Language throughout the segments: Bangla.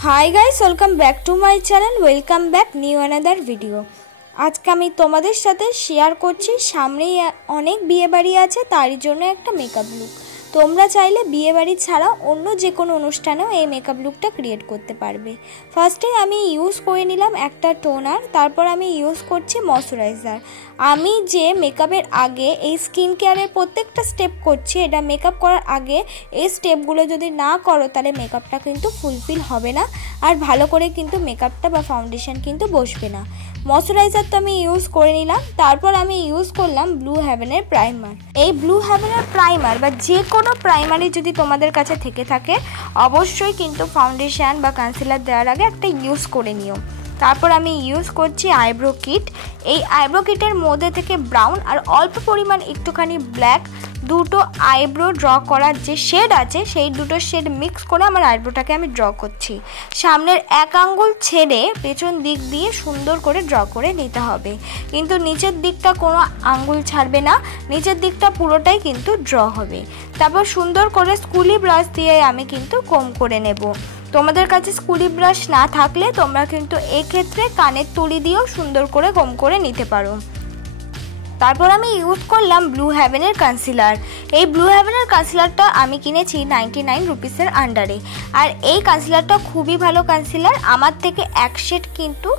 High guys welcome back to my channel welcome back new another video. आज के आमी तोमादेर साथे शेयर करछि सामनेई अनेक बिये बाड़ी आछे तार जोन्नो एकटा मेकअप लुक। তোমরা চাইলে বিয়ে বাড়ি ছাড়া অন্য যে কোনো অনুষ্ঠানেও এই মেকআপ লুকটা ক্রিয়েট করতে পারবে। ফার্স্টে আমি ইউজ করে নিলাম একটা টোনার, তারপর আমি ইউজ করছি ময়শ্চারাইজার। আমি যে মেকআপের আগে এই স্কিন কেয়ারের প্রত্যেকটা স্টেপ করছি, এটা মেকআপ করার আগে এই স্টেপগুলো যদি না করো তাহলে মেকআপটা কিন্তু ফুলফিল হবে না আর ভালো করে কিন্তু মেকআপটা বা ফাউন্ডেশন কিন্তু বসবে না। ময়শ্চারাইজার তো আমি ইউজ করে নিলাম, তারপর আমি ইউজ করলাম ব্লু হেভেনের প্রাইমার। এই ব্লু হেভেনের প্রাইমার বা যে কোনো প্রাইমারি যদি তোমাদের কাছে থেকে থাকে অবশ্যই কিন্তু ফাউন্ডেশন বা কনসিলার দেওয়ার আগে একটা ইউজ করে নিও। তারপর আমি ইউজ করছি আইব্রো কিট। এই আইব্রো কিটের মধ্যে থেকে ব্রাউন আর অল্প পরিমাণ একটুখানি ব্ল্যাক দুটো আইব্রো ড্র করার যে শেড আছে সেই দুটো শেড মিক্স করে আমার আইব্রোটাকে আমি ড্র করছি। সামনের এক আঙ্গুল ছেড়ে পেছন দিক দিয়ে সুন্দর করে ড্র করে নিতে হবে, কিন্তু নিচের দিকটা কোনো আঙ্গুল ছাড়বে না, নিচের দিকটা পুরোটাই কিন্তু ড্র হবে। তারপর সুন্দর করে স্কুলি ব্রাশ দিয়ে আমি কিন্তু কম করে নেব। তোমাদের কাছে স্কুলি ব্রাশ না থাকলে তোমরা কিন্তু এই ক্ষেত্রে কানের তুলি দিয়েও সুন্দর করে কম করে নিতে পারো। তারপর আমি ইউজ করলাম ব্লু হেভেনের কনসিলার। এই ব্লু হেভেনের কনসিলারটা আমি কিনেছি 99 রুপিসের আন্ডারে, আর এই কনসিলারটা খুবই ভালো কনসিলার, আমার থেকে এক শেড কিন্তু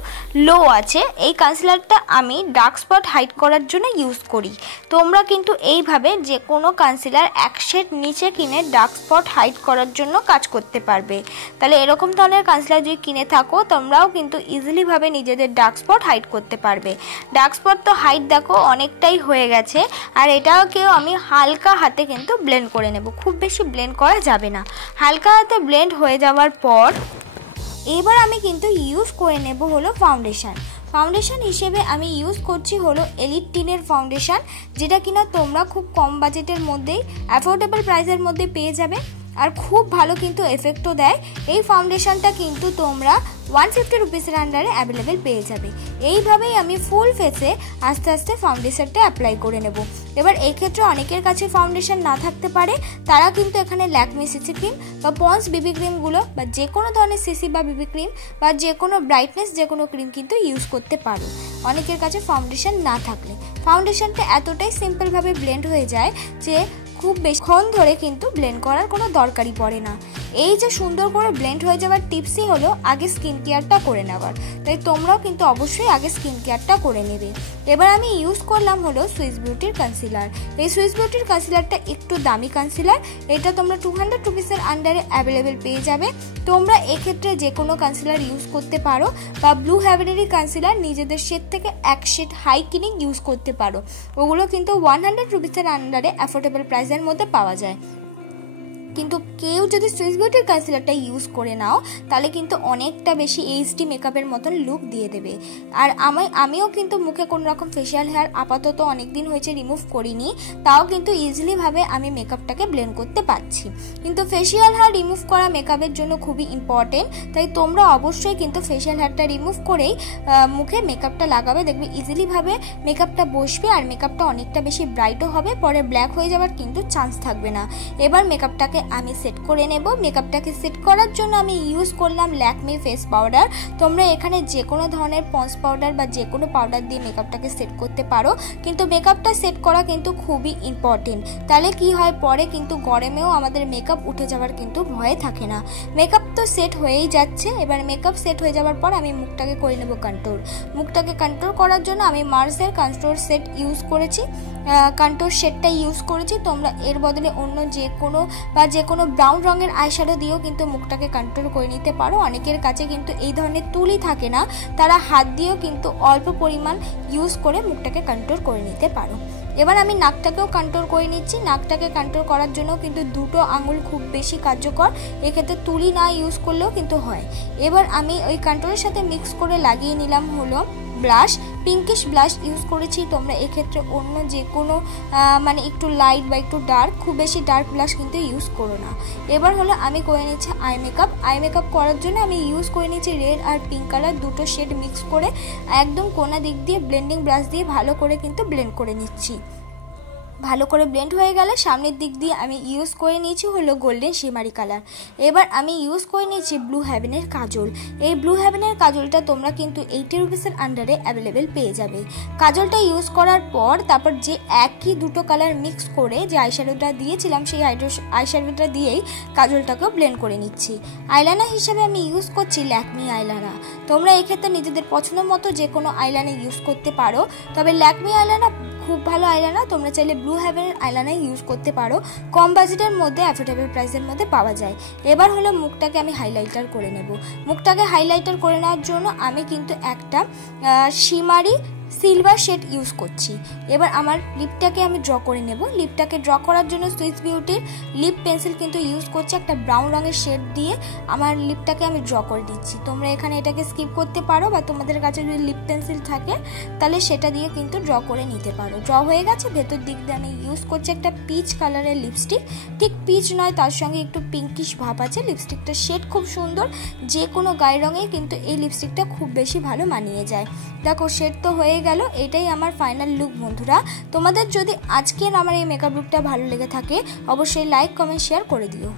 লো আছে। এই কনসিলারটা আমি ডার্ক স্পট হাইড করার জন্য ইউজ করি। তোমরা কিন্তু এইভাবে যে কোনো কনসিলার এক শেড নিচে কিনে ডার্ক স্পট হাইড করার জন্য কাজ করতে পারবে। তাহলে এরকম ধরনের কনসিলার যদি কিনে থাকো তোমরাও কিন্তু ইজিলিভাবে নিজেদের ডার্ক স্পট হাইড করতে পারবে। ডার্ক স্পট তো হাইড দেখো অনেকটাই হয়ে গেছে, আর এটাকেও আমি হালকা হাতে কিন্তু ব্লেন্ড করে নেব, খুব বেশি ব্লেন্ড করা যাবে না। হালকা হাতে ব্লেন্ড হয়ে যাওয়ার পর এবার আমি কিন্তু ইউজ করে নেব হলো ফাউন্ডেশন। ফাউন্ডেশন হিসেবে আমি ইউজ করছি হলো এলিট টিনের ফাউন্ডেশন, যেটা কিনা তোমরা খুব কম বাজেটের মধ্যেই অ্যাফোর্ডেবল প্রাইসের মধ্যে পেয়ে যাবে আর খুব ভালো কিন্তু এফেক্টও দেয়। এই ফাউন্ডেশনটা কিন্তু তোমরা 150 রুপিসের আন্ডারে অ্যাভেলেবেল পেয়ে যাবে। এইভাবেই আমি ফুল ফেসে আস্তে আস্তে ফাউন্ডেশনটা অ্যাপ্লাই করে নেব। এবার এই ক্ষেত্রে অনেকের কাছে ফাউন্ডেশন না থাকতে পারে, তারা কিন্তু এখানে ল্যাকমে সিসি ক্রিম বা পন্স বিবি ক্রিমগুলো বা যে কোনো ধরনের সিসি বা বিবি ক্রিম বা যে কোনো ব্রাইটনেস যে কোনো ক্রিম কিন্তু ইউজ করতে পারো অনেকের কাছে ফাউন্ডেশন না থাকলে। ফাউন্ডেশনটা এতটাই সিম্পলভাবে ব্লেন্ড হয়ে যায় যে খুব বেশিক্ষণ ধরে কিন্তু ব্লেন্ড করার কোনো দরকারই পড়ে না। এই যে সুন্দর করে ব্লেন্ড হয়ে যাওয়ার টিপসই হলো আগে স্কিন কেয়ারটা করে নেওয়ার, তাই তোমরাও কিন্তু অবশ্যই আগে স্কিন কেয়ারটা করে নেবে। এবার আমি ইউজ করলাম হলো সুইস বিউটির কনসিলার। এই সুইস বিউটির কনসিলারটা একটু দামি কনসিলার, এটা তোমরা 200 রুপিসের আন্ডারে অ্যাভেলেবেল পেয়ে যাবে। তোমরা এক্ষেত্রে যে কোনো কনসিলার ইউজ করতে পারো বা ব্লু হেভেনেরই কনসিলার নিজেদের শেড থেকে এক শেড হাই কিনে ইউজ করতে পারো। ওগুলো কিন্তু 100 রুপিসের আন্ডারে অ্যাফোর্ডেবল প্রাইসের মধ্যে পাওয়া যায়। কিন্তু কেউ যদি সুইস বিউটির কনসিলারটা ইউজ করে নাও তাহলে কিন্তু অনেকটা বেশি এইচডি মেকআপের মতন লুক দিয়ে দেবে। আর আমিও কিন্তু মুখে কোনো রকম ফেশিয়াল হেয়ার আপাতত অনেক দিন হয়েছে রিমুভ করিনি, তাও কিন্তু ইজিলিভাবে আমি মেকআপটাকে ব্লেন্ড করতে পারছি। কিন্তু ফেশিয়াল হেয়ার রিমুভ করা মেকআপের জন্য খুবই ইম্পর্টেন্ট, তাই তোমরা অবশ্যই কিন্তু ফেশিয়াল হেয়ারটা রিমুভ করেই মুখে মেকআপটা লাগাবে, দেখবে ইজিলিভাবে মেকআপটা বসবে আর মেকআপটা অনেকটা বেশি ব্রাইটও হবে, পরে ব্ল্যাক হয়ে যাওয়ার কিন্তু চান্স থাকবে না। এবার মেকআপটাকে আমি সেট করে নেব। মেকআপটাকে সেট করার জন্য আমি ইউজ করলাম ল্যাকমে ফেস পাউডার। তোমরা এখানে যে কোনো ধরনের পন্স পাউডার বা যে কোনো পাউডার দিয়ে মেকআপটাকে সেট করতে পারো, কিন্তু মেকআপটা সেট করা কিন্তু খুবই ইম্পর্টেন্ট। তাহলে কি হয়, পরে কিন্তু গরমেও আমাদের মেকআপ উঠে যাওয়ার কিন্তু ভয় থাকে না। মেকআপ তো সেট হয়েই যাচ্ছে। এবার মেকআপ সেট হয়ে যাওয়ার পর আমি মুখটাকে করে নেব কন্ট্রোল। মুখটাকে কন্ট্রোল করার জন্য আমি মার্সের কন্ট্রোল সেট ইউজ করেছি, কন্ট্রোল শেডটা ইউজ করেছি। তোমরা এর বদলে অন্য যে কোনো ব্রাউন রঙের আইশ্যাডো দিয়েও কিন্তু মুখটাকে কন্ট্রোল করে নিতে পারো। অনেকের কাছে কিন্তু এই ধরনের তুলি থাকে না, তারা হাত দিয়েও কিন্তু অল্প পরিমাণ ইউজ করে মুখটাকে কন্ট্রোল করে নিতে পারো। এবার আমি নাকটাকেও কন্ট্রোল করে নিচ্ছি। নাকটাকে কন্ট্রোল করার জন্য কিন্তু দুটো আঙুল খুব বেশি কার্যকর, এক্ষেত্রে তুলি না ইউজ করলেও কিন্তু হয়। এবার আমি ওই কন্ট্রোলের সাথে মিক্স করে লাগিয়ে নিলাম হলো ব্লাশ। পিঙ্কিশ ব্লাশ ইউজ করেছি। তোমরা এক্ষেত্রে অন্য যে কোনো মানে একটু লাইট বা একটু ডার্ক, খুব বেশি ডার্ক ব্লাশ কিন্তু ইউজ করো না। এবার হলো আমি করে নিচ্ছি আই মেকআপ। আই মেকআপ করার জন্য আমি ইউজ করে নিচ্ছি রেড আর পিঙ্ক কালার দুটো শেড মিক্স করে একদম কোনা দিক দিয়ে ব্লেন্ডিং ব্রাশ দিয়ে ভালো করে কিন্তু ব্লেন্ড করে নিচ্ছি। ভালো করে ব্লেন্ড হয়ে গেলে সামনের দিক দিয়ে আমি ইউজ করে নিয়েছি হলো গোল্ডেন শিমারি কালার। এবার আমি ইউজ করে নিয়েছি ব্লু হেভেনের কাজল। এই ব্লু হেভেনের কাজলটা তোমরা কিন্তু 80 রুপিসের আন্ডারে অ্যাভেলেবেল পেয়ে যাবে। কাজলটা ইউজ করার পর তারপর যে একই দুটো কালার মিক্স করে যে আইশ্যাডোটা দিয়েছিলাম সেই আইশ্যাডোটা দিয়েই কাজলটাকেও ব্লেন্ড করে নিচ্ছি। আইলাইনার হিসেবে আমি ইউজ করছি ল্যাকমি আইলাইনার। তোমরা এক্ষেত্রে নিজেদের পছন্দ মতো যে কোনো আইলাইনার ইউজ করতে পারো, তবে ল্যাকমি আইলাইনার খুব ভালো আইলাইনার। তোমরা চাইলে ব্লু হেভেনের আইলাইনার ইউজ করতে পারো, কম বাজেটের মধ্যে অ্যাফোর্ডেবল প্রাইসের মধ্যে পাওয়া যায়। এবার হলো মুখটাকে আমি হাইলাইটার করে নেব। মুখটাকে হাইলাইটার করে নেওয়ার জন্য আমি কিন্তু একটা শিমারি সিলভার শেড ইউজ করছি। এবার আমার লিপটাকে আমি ড্র করে নেব। লিপটাকে ড্র করার জন্য সুইস বিউটির লিপ পেন্সিল কিন্তু ইউজ করছি, একটা ব্রাউন রঙের শেড দিয়ে আমার লিপটাকে আমি ড্র করে দিচ্ছি। তোমরা এখানে এটাকে স্কিপ করতে পারো, বা তোমাদের কাছে যদি লিপ পেন্সিল থাকে তাহলে সেটা দিয়ে কিন্তু ড্র করে নিতে পারো। ড্র হয়ে গেছে। ভেতর দিক দিয়ে আমি ইউজ করছি একটা পিচ কালারের লিপস্টিক। ঠিক পিচ নয়, তার সঙ্গে একটু পিঙ্কিশ ভাব আছে। লিপস্টিকটার শেড খুব সুন্দর, যে কোনো গায়ের রঙে কিন্তু এই লিপস্টিকটা খুব বেশি ভালো মানিয়ে যায়। দেখো শেড তো হয়ে গেল। এটাই আমার ফাইনাল লুক বন্ধুরা। তোমাদের যদি আজকের আমার এই মেকআপ লুকটা ভালো লেগে থাকে অবশ্যই লাইক, কমেন্ট, শেয়ার করে দিও।